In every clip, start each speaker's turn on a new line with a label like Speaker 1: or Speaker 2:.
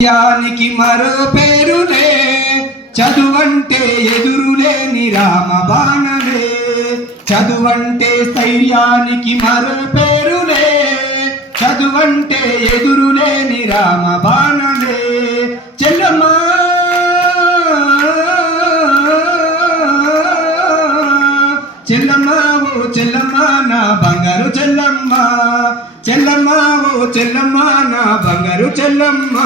Speaker 1: యానికి మరో పేరులే చదువంటే ఎదురులేని రామ బాణలే చదువంటే స్థైర్యానికి మరో పేరులే చదువంటే ఎదురులేని రామ బాణలే చెల్లమ్మ! చెల్లమ్మ ఓ చెల్లమ్మ నా బంగారు చెల్లమ్మ. చెల్లమ్మ చెల్లమ్మ నా బంగారు చెల్లమ్మ.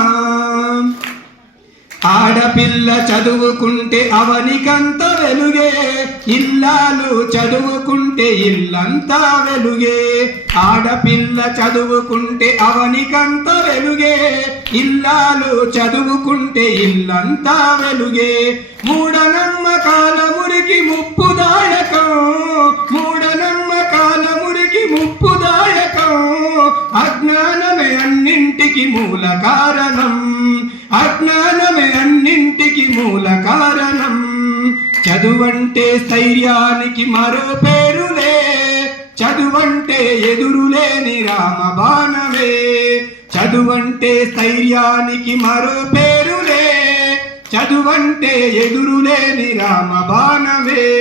Speaker 1: ఆడపిల్ల చదువుకుంటే అవనికంత వెలుగే ఇల్లాలు చదువుకుంటే ఇల్లంతా వెలుగే. ఆడపిల్ల చదువుకుంటే అవనికంత వెలుగే ఇల్లాలు చదువుకుంటే ఇల్లంతా వెలుగే. మూఢనమ్మకాల మురికి ముప్పుదాయకం. అన్నింటికి మూల కారణం. అజ్ఞానమే అన్నింటికి మూల కారణం. చదువంటే స్థైర్యానికి మరో పేరులే. చదువంటే ఎదురులేని రామ బాణమే చదువంటే స్థైర్యానికి మరో పేరులే. చదువంటే ఎదురులేని రామ బాణమే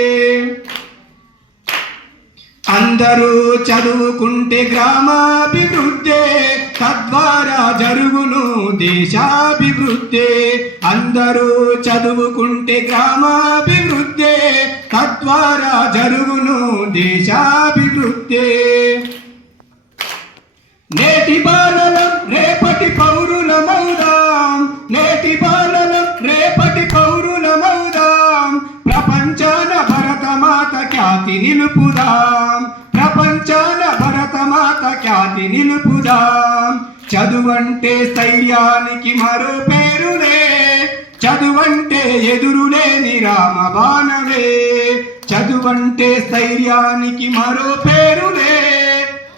Speaker 1: అందరూ చదువుకుంటే గ్రామాభివృద్ధి. తద్వారా జరుగును దేశాభివృద్ధి. అందరూ చదువుకుంటే గ్రామాభివృద్ధి. తద్వారా జరుగును దేశాభివృద్ధి. నేటి బాలలం రేపటి పౌరులమౌదాం నేటి బాలలం రేపటి పౌరులమౌదాం ప్రపంచాన భరతమాత ఖ్యాతి నిలుపుదాం. ప్రపంచాన భరతమాత ఖ్యాతి నిలుపుదాం. చదువంటే స్థైర్యానికి మరో పేరులే చదువంటే ఎదురులేని రామ బాణవే చదువంటే స్థైర్యానికి మరో పేరులే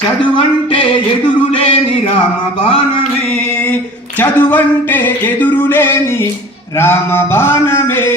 Speaker 1: చదువంటే ఎదురులేని రామ బాణమే చదువంటే ఎదురులేని రామ బాణమే